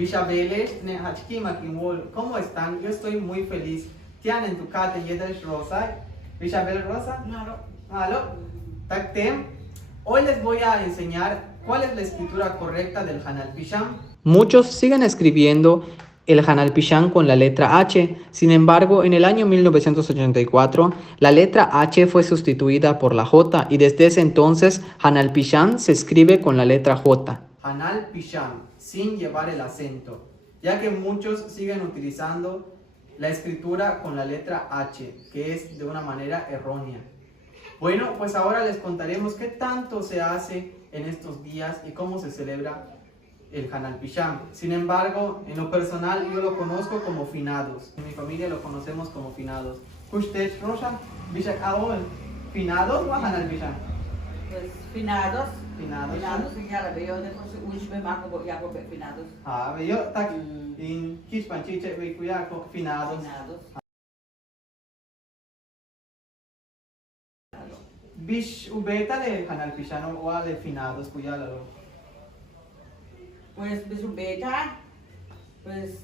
Bishabeles, ne hachkima kinwol. ¿Cómo están? Yo estoy muy feliz. Tian en tu casa yedes rosa. Bishabel rosa. Aló. Taktem. Hoy les voy a enseñar cuál es la escritura correcta del Hanal Pisham. Muchos siguen escribiendo el Hanal Pisham con la letra H. Sin embargo, en el año 1984, la letra H fue sustituida por la J y desde ese entonces Hanal Pisham se escribe con la letra J. Hanal Pisham, sin llevar el acento, ya que muchos siguen utilizando la escritura con la letra H, que es de una manera errónea. Bueno, pues ahora les contaremos qué tanto se hace en estos días y cómo se celebra el Hanal Pisham. Sin embargo, en lo personal yo lo conozco como finados. En mi familia lo conocemos como finados. ¿Usted, Rosa, Bishak Aol, finados o Hanal Pisham? Pues finados. Finados. Y ya la veo después un me marco porque ya porque finados. Ah, veo, tak, in Kishpan Chiche, Vikuya, finados. Bish ubeta le Hanal Pisham o ale finados, kuyalo. Pues un beta, pues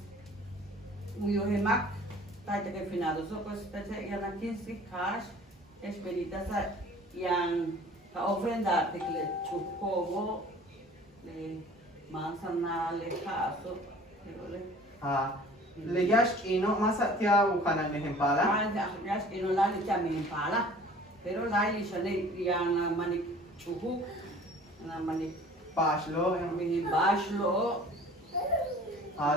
muy ojemak, taita que finados. So pues taita ya na 15 cash, esperitas yang ka ofrenda de que le chupogo, le manzana, le caso, Ah, le yash ino masa tia u Hanal mehempala. ya es que no la le llamen pala, pero la le sale yang manik chuhu, na manik Pashlo, mihin bashlo.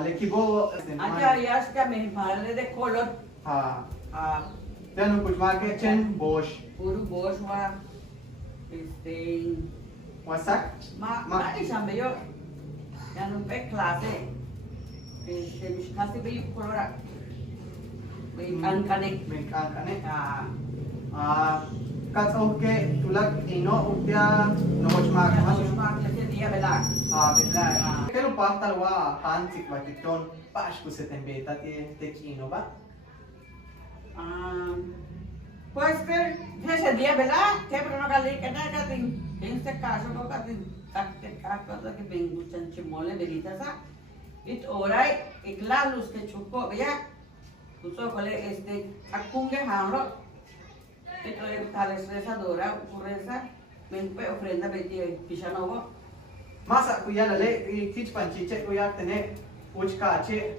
le kibo. Aja ya es que me pala de color. Ah, Ah, then kuch marke chen bosh. puro boswa. Wasak. Isa me yo. Ya no ve clase. Mis casi ve color. Ve kanek. Mengkane. Ah, Kats oke tulak ino uktia no kuch marke masuk masus. mak ya dia bela. Bela. Kelo pahtal wa hansik batiton pash ku setembeta te chino ba. Pues que ese día, ¿verdad? Siempre no calé que nada que en este caso no que cosa que me gustan chimole veritas a it orai y la luz que chupó ya puso cuál acunge hamro que tal estresadora ocurrencia me ofrenda beti pichanovo Masa kuyala le kich panchiche kuyak tene uchka che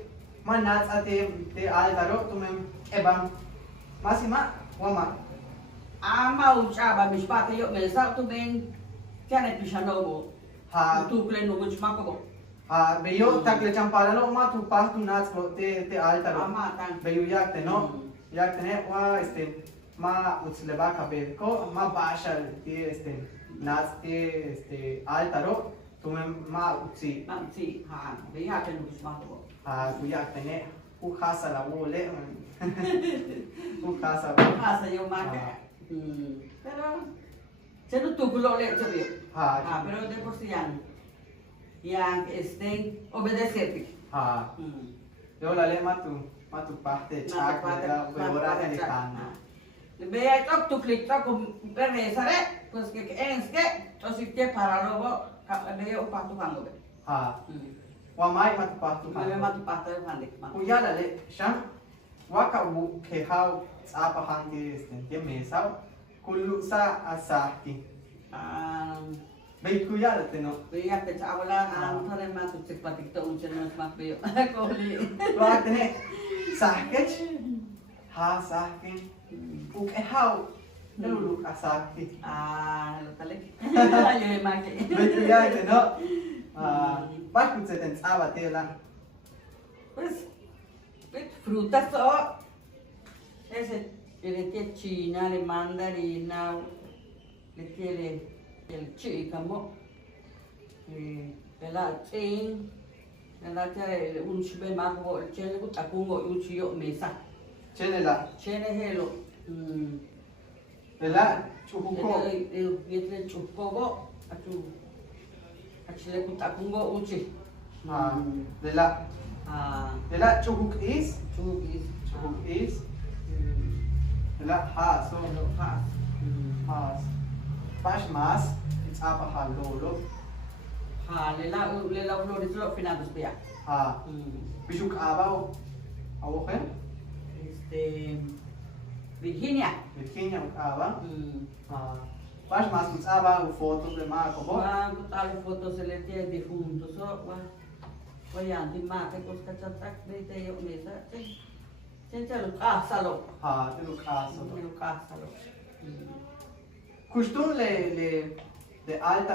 manats ate te algaro tumem ebam masima wama ama uchaba mis pate yo me sa tu ben tiene pichanovo ha tu pleno uchmakovo beyo takle champala lo ma tu pah tu nats lo te altaro ama tan beyo yak te no yak tene wa ma utsleba kabe ko ma bashal te nats te altaro tumem ma utsi sí, veía que no es más bueno. kuyak tene hasa la wole hasa Pasa yo más pero se no tuvo lo le sabía. Pero de por sí yang obedecerte. yo la le matu parte chak la beora de kana Vea esto tu clic con pereza, pues que es que entonces te para luego veo pato cuando ve. wa mai matu pahtu Me matu pato de pande. kuyala le sham waka wu ke hau apa hangi te mesa kullu sa asaki Baik kuyala te no Veía que chavala antes más tu chipatito un cheno más veo. Coli. wa tene sakech sakech uk hau lulu asaki Lo tal es. Yo me maqué. Baik kuyala te no Baik se ten tsaba te la Pues, frutas todo. Ese, le tiene china, le mandarina, le tiene el chícamo, la chin, la tiene un chibe mago, el chene butapungo, un chio mesa. chene la Chene helo, la chukuko el chupogo, a chile butapungo, uchi. de la chukuk is de la has pash mas it's apa halolo हाँ ले ला flores lo finados pia. Ha. Bishuk aba o okay? Virginia. Virginia aba. Mas mas aba o fotos de Marco bo. Wah, talo fotos se le tiene difunto so wah yang di mata kos kacatak de te yo mesa. Sen lo casalo. Ha, te lo caso. Lo casalo. Custum le alta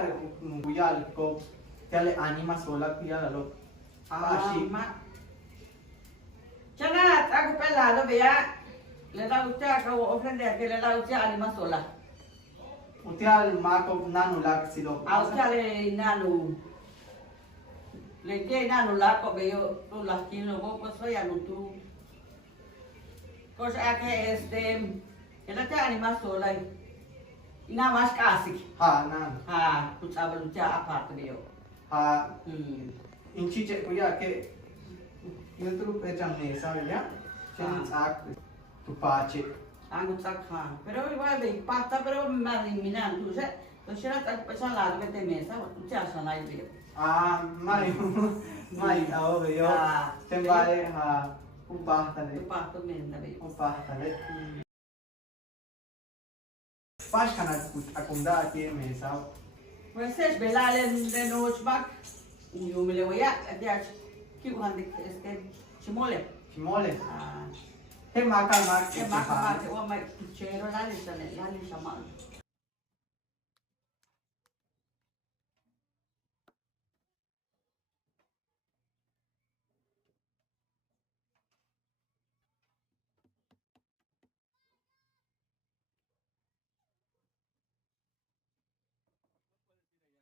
guyal ko te le anima sola pia lo. Así. Chana, aku pelado vea. Le da usted a ofrender que le da usted anima sola. Usted al Marco nano la sido. A usted le nano. Le que nano la ko veo tú las kilo vos pues soy anu tú. Cosa que que le te anima sola. Y nada más casi. Ha, nano. Ah, tú sabes luchar aparte veo. Ha, in chiche kuya ke YouTube pe chang ne sa ya. Chen sak tu pache. Anu sakha. Pero igual de pasta pero más eliminando, ¿sí? Entonces era tal pues al lado de mesa, tú ya son ahí veo. Ah, mai mai ao veo. Tem vale ha upah tale. Tu pasta menda veo. Upah tale. Pas kana akunda ke mesa. Pues es velale de noche back. Y yo me le voy a ¿qué grande chimole? Chimole. Ah, He makal mak. que más que o me chero la lista le llaman.